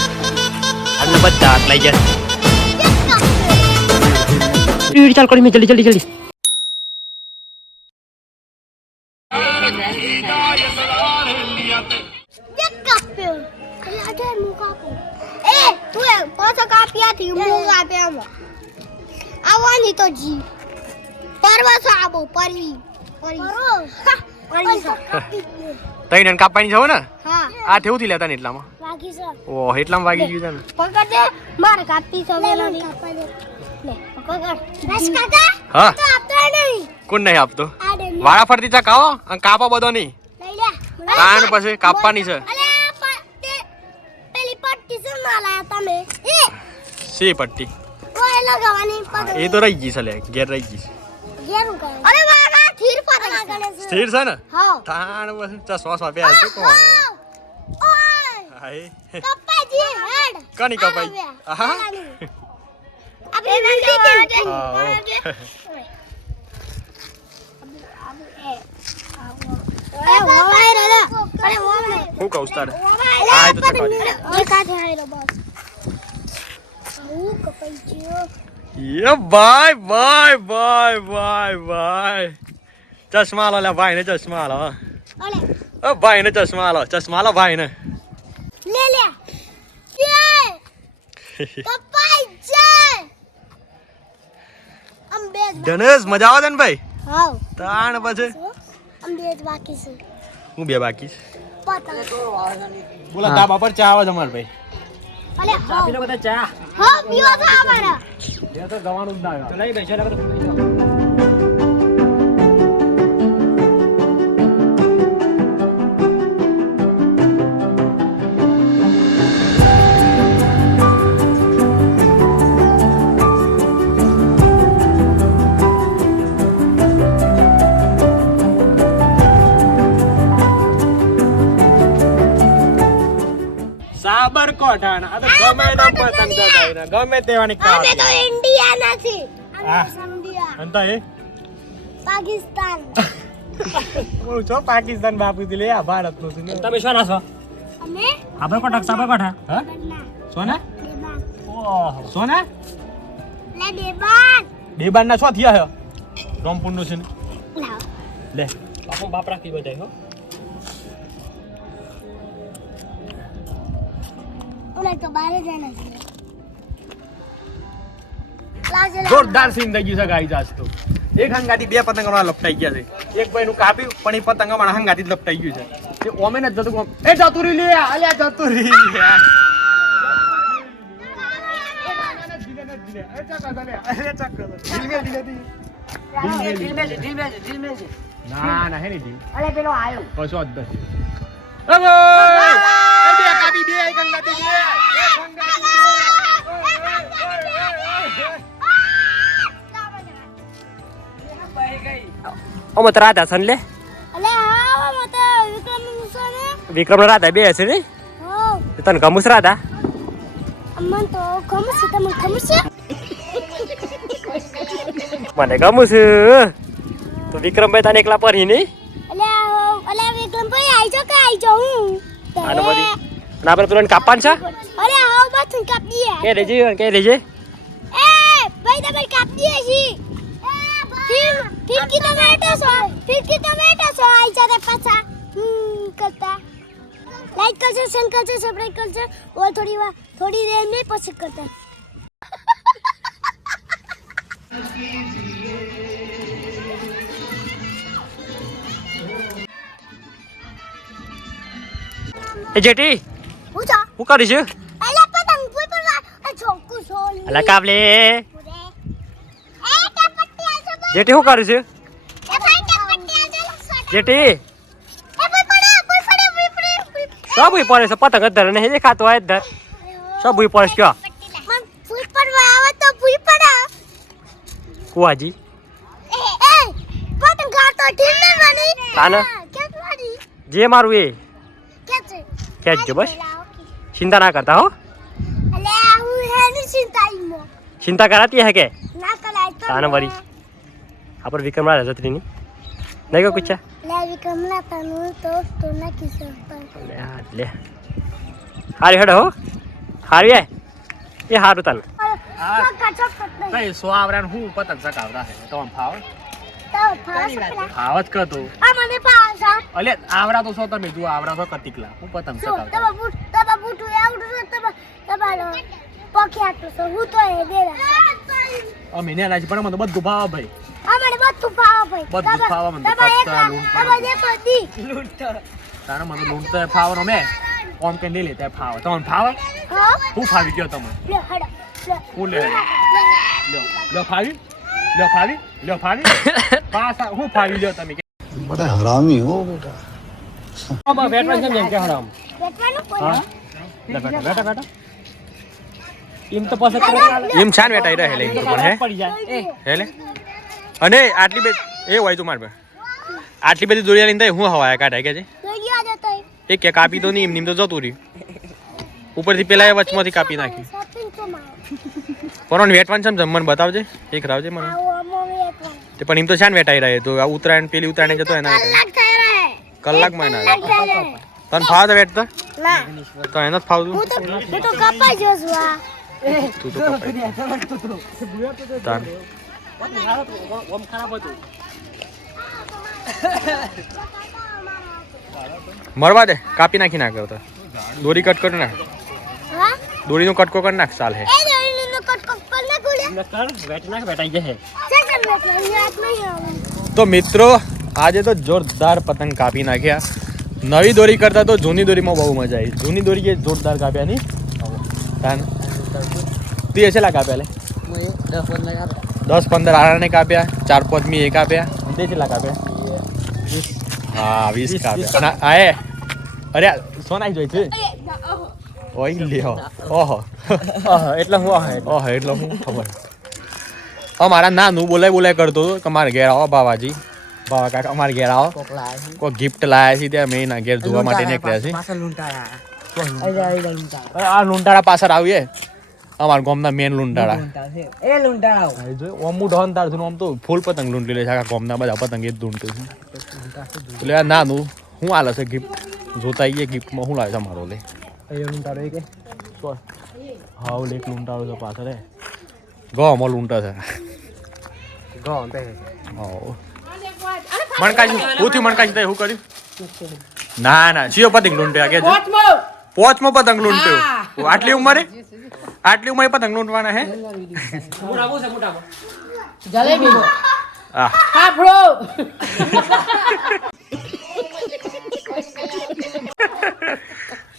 આટલા બધા આટલા જાય. ચાલ કરી મેં જલ્દી જલ્દી જલ્દી. આવવાની તો જી. પરવાસો આબો પરવી. પરવી. પરવી? તઈ ને કાપવાની જવું ને? હા. આ થેવું થી લેતા ને એટલામાં. વાગી છે. ઓહ એટલામાં વાગી ગયું છે ને? પકડ દે. માર કાપી છે વેલો ની લે પકડ. બસ કાકા હા. તો આપતો નહીં. કોણ નહીં આપતો. વાળા ફરતી ચા કાવો અને કાપો બધો નહીં લઈ લે. કાન પછી કાપવાની છે. અલે આ પેલી પટ્ટી છે ના લાયા તમે. એ. સી પટ્ટી? ઓય લગાવવાની પગ એ તો રહી ગઈ છે લે ઘેર રહી ગઈ છે. ઘેરું કરે? અરે વાગા ખીર પર સ્થિર છે. ને? હા. તાણ પછી ચશ્મા સ્વા બે હાલ કોણ હાય કપાજી હેડ. કની કપાઈ? આહા. આપણે નંદી કે હા. હું કહું તારે? હા એ તો ચપાટી. એક હાથે હાયરો બસ. હું કપાઈ ગયો. યે bye bye bye bye bye ચશ્મા લો લે ભાઈ ને ચશ્મા લો. ઓલે ઓ ભાઈ ને ચશ્મા લો. ચશ્મા લો ભાઈ ને લે લે. કપાઈ જાય આમ બે જ ધનેશ મજા આવે છે ને ભાઈ? ત્રણ તાણ પછી? આમ બે બાકી છે. હું બે બાકી છે. બોલા ધાબા પર ચા આવે છે ભાઈ. અલે હાવ. બધા ચા. હાવ પીવો છે અમારા. એ તો જવાનું જ ના. તો લઈ બેસો. એના પતંગ ચગાવીને ગમે તેવાની અમે તો ઇન્ડિયા નથી હા. અંતા એ? પાકિસ્તાન. બોલું છો પાકિસ્તાન બાપુ થી લે આ ભારતનું છું તમે શું ના છો? અમે? સાબરકોઠા સાબરકોઠા હા? બન્ના સોના? દેબાન ઓહો. સોના? લે દેબાન દેબાન ના છો થયા હે? રામપુરનું છે ને. લે. બાપુ બાપ રાખી બધાય હો. ઓલા તો બારે જાય જલા જોરદાર ગયું છે ગાઈ આજ તો. એક હંગાથી બે પતંગ હમણાં લપટાઈ ગયા છે. એક ભાઈ નું કાપ્યું પણ એ પતંગ હમણાં હંગાથી લપટાઈ ગયું છે. એ ઓમે ને જતું કોમ- એ જતું રહી લે અલ્યા જતું રહી ના ના હે નહીં અરે પેલો આયો કશો હવે! બે કાપી બે હંગાથી બે એક અમે તો રાધા સન લે વિક્રમ રાધા બે છે ને? તને ગમુસ રાધા? મને ગમું છે છે? તો વિક્રમભાઈ તને એકલા પરી નહીં આપણે પેલો કાપવાનું છે? અરે હા બસ કાપ દીએ કે લેજે કે એ ભાઈ તમે કાપ દીએ છી फिर फिर की टमाटो सॉस फिर की टमाटो सॉस आई जा पाछा हम्म करता लाइक कर से सन कर से सब्सक्राइब कर से और थोड़ी वा थोड़ी देर में पसंद करता જેટી હું કરી છું અલા પતંગ કોઈ પણ અલા કાબલે જેટી શું કર્યું લક્ષણ જેટી? સબ ઉઈ પડે છે? પતંગ અધર ને નહીં ખાતો હોય અધર. સબ ઉઈ પડે છે? કયો? પડવા આવે તો ફૂલ પડે. કુવાજી. પતંગ ગાતો ઢીલ બની તાને? જે મારું એ. છે ખેંચજો બસ. ચિંતા ના કરતા હો. ચિંતા કરાતી હે કે? ના કરાય તો તાને વળી. આપણે વિક્રમ રાધા જત્રીની. નહીં કહો કુચ્ચા લે વિક્રમ ના તનું તો તો ના કિસ્સો પર લે હા, લે. હારી હેડો હો. હારી આય. એ હારું તને. કઈ સો આવરા હું પતંગ ચકાવતા હે? તો આમ ફાવ? ફાવત. ફાવ આ મને અલે આવરા તો સો તમે જુઓ આવરા તો કતિકલા. હું પતંગ જો ચકાવતા બૂટ તમે બૂટ આવડું છે તમે તમારો પખી આટલું છે. હું તો એ દેરા અમે ને લાજી પણ મને તો બધું ભાવ ભાઈ. બધું ફાવા ભાઈ. મને ખાતા લૂંટતા બધી. તારા મને લૂંટતા ફાવાનો મે. કોમ કે નહીં લેતા ફાવા. તમને ફાવા? હું? ફાવી ગયો તમે હું લે. લો ફાવી? લો ફાવી? લો ફાવી? પાસ હું ફાવી લ્યો તમે બડા હરામી હો બેટા. આમાં બેટવા કેમ જેમ કે હરામ. બેટવાનું કોઈ બેટા બેટા બેટા. એમ તો પાછળ એમ છાન બેટા રહે લે હે? હેલે અને આટલી બધી એ હોય તું માર આટલી બધી દોરિયા લઈને તઈ હું હવાયા કાઢાય કે છે? એ કે કાપી તો નહીં એમ નીમ તો જતું રહ્યું. ઉપરથી પેલા એ વચમાંથી કાપી નાખી. પણ વેટવાનું છે મને બતાવજે એક રાવજે મને. તે પણ એમ તો શાન વેટાઈ રહે તો આ ઉત્તરાયણ પેલી ઉત્તરાયણ જતો એના કલાકમાં એના રહે. તને ફાવ તો વેટ તો? એનો તો એને જ ફાવતું? હું તો તો કપાઈ જો તું તો કપાઈ તાન ઓમ ખરાબ હતું મરવા દે કાપી નાખી નાખ તો દોરી કટ કરી નાખ હા દોરીનો કટકો કરી નાખ ચાલ હે એ દોડીનો કટકો પર ના કુલે નકર વેટ નાખ વેટાઈ જશે ચાલ ચાલ બેઠ યાદ નહીં આવે તો મિત્રો આજે તો જોરદાર પતંગ કાપી નાખ્યા નવી દોરી કરતા તો જૂની દોરીમાં બહુ મજા આવી જૂની દોરી એ જોરદાર કાપ્યા ની તાન તું એ છેલ્લા કાપ્યા લે દસ પંદર આરાને કાપ્યા ચાર પાંચ મી એ કાપ્યા બે કેટલા કાપ્યા? હા વીસ કાપ્યા. ના આ એ અરે સોના સોનાઈ જોઈ છે. ઓય લ્યો. ઓહો. એટલે હું આ ઓહો એટલે હું ખબર. અમારા નાનું બોલાય બોલાય કરતો હતો કે મારે ઘેર આવો બાવાજી. બાવા કાકા અમારે ઘેર આવો. કોઈ ગિફ્ટ લાયા છે ત્યાં મેં ના ઘેર જોવા માટે નીકળ્યા છે. આ લુંટાળા પાછળ આવીએ. અમારા ગામના મેન લુંડાળા. એ લુંડાળા આ જો ઓમ હું ડોન તાર છું આમ તો ફૂલ પતંગ લૂંટી લે છે આખા ગામના બધા પતંગ એ જ લૂંટે છે. એટલે આ નાનું શું હાલે છે ગિફ્ટ જોતા આવીએ ગિફ્ટમાં શું લાવે છે મારો લે. હા ઓલે એક લૂંટાળો છે પાછળ હે. ગામમાં લૂંટા છે. હાઉ મણકાજી હું થયું મણકાજી તે હું કર્યું? ના ના જીઓ પતંગ લૂંટ્યા કે પોચમો પતંગ લૂંટ્યો. આટલી ઉંમરે? આટલી ઉંમરે પતંગ લૂંટવાના હે? જલેબી હાફળો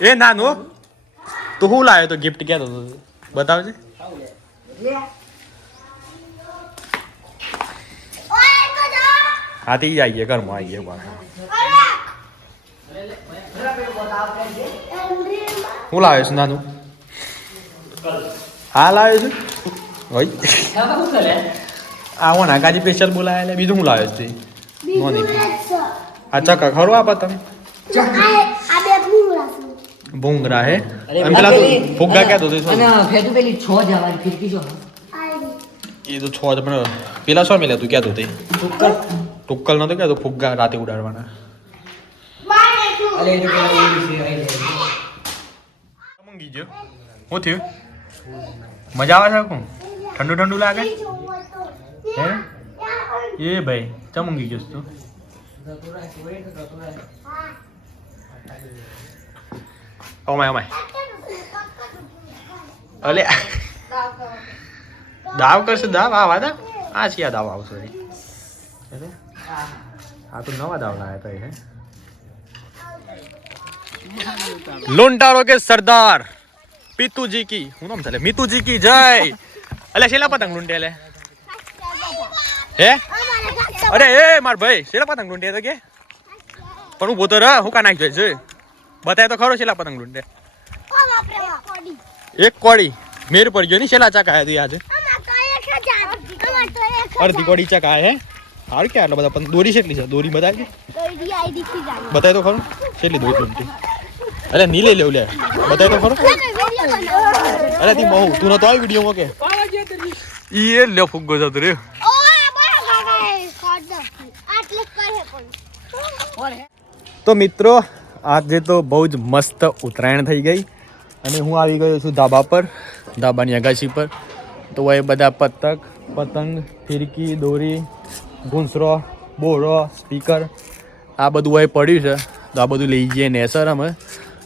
એ નાનો તું શું લાવ્યો તો ગિફ્ટ ક્યાં તો બતાવજે. હાથી આવીએ ઘરમાં આવીએ પાછા. શું લાવ્યો છે નાનું હા લાવ્યો છે હોય આવો નાગાજી સ્પેશિયલ બોલાયા એટલે બીજું હું લાવ્યો છે નોની આ ચકા ખરું આ પતંગ આ આ બે ભૂંગળા છે ભૂંગરા હે એમ પેલા તો ફુગ્ગા ક્યાં તો અને ફેટુ પેલી છો જવાની ફિરકી છો એ તો છો જ પણ પેલા શું મેલે તું ક્યાં તો તે ટુક્કલ નતો ક્યાં તો ફુગ્ગા રાતે ઉડાડવાના બાય તું અલે એ તો પેલા ઓલી છે આઈ લે મંગી શું થયું? મજા આવે છે કોણ ઠંડુ ઠંડુ લાગે? હે? એ ભાઈ, ચમંગી ગયો તું. Oh my oh my. અલે. દાવ કરશે દાવ? આ વાદા આ છે આ દાવ આવશે રે આ તો નવા દાવ લાયા ભાઈ હે. લોંટારો કે સરદાર? પીતુજી કી હું નામ ચાલે મીતુજી કી જય! અલે શેલા પતંગ લૂંટે લે? હે? અરે એ માર ભાઈ શેલા પતંગ લૂંટે તો કે? પણ હું પોતો રહ હું કા નાખ જોઈ છે બતાય તો ખરો શેલા પતંગ લૂંટે એક કોડી મેર પર ગયો ની શેલા ચાકા હતી આજે? અડધી કોડી ચાકા હે? હારું કે આટલા બધા દોરી છે દોરી દોડી આઈડી કી ગાડી બતાય તો ખરું. કેટલી દોરી લૂંટી? અરે ની લઈ લેવું લે. બતાય તો ખરો. અરે તી બહુ તું નતો આવી વિડીયોમાં કે? ઈ એ લ્યો ફુગ્ગો જતો રે ઓ બરા કાકા એ કોડ દો આટલે કરે પણ. તો મિત્રો આજે તો બહુ જ મસ્ત ઉત્તરાયણ થઈ ગઈ અને હું આવી ગયો છું ધાબા પર ધાબાની અગાશી પર. તો એ બધા પતક પતંગ ફિરકી દોરી ઘૂંસરો બોરો સ્પીકર આ બધું અહીં પડ્યું છે. તો આ બધું લઈ જઈએ નેસર અમે.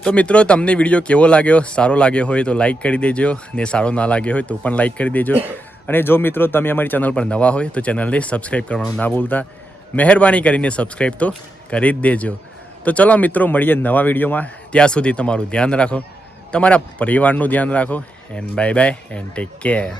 તો મિત્રો, તમને વીડિયો કેવો લાગ્યો? સારો લાગ્યો હોય તો લાઈક કરી દેજો ને સારો ના લાગ્યો હોય તો પણ લાઈક કરી દેજો. અને જો મિત્રો, તમે અમારી ચેનલ પર નવા હોય તો ચેનલને સબસ્ક્રાઈબ કરવાનું ના ભૂલતા. મહેરબાની કરીને સબસ્ક્રાઈબ તો કરી જ દેજો. તો ચલો મિત્રો, મળીએ નવા વિડીયોમાં. ત્યાં સુધી તમારું ધ્યાન રાખો, તમારા પરિવારનું ધ્યાન રાખો and bye bye and take care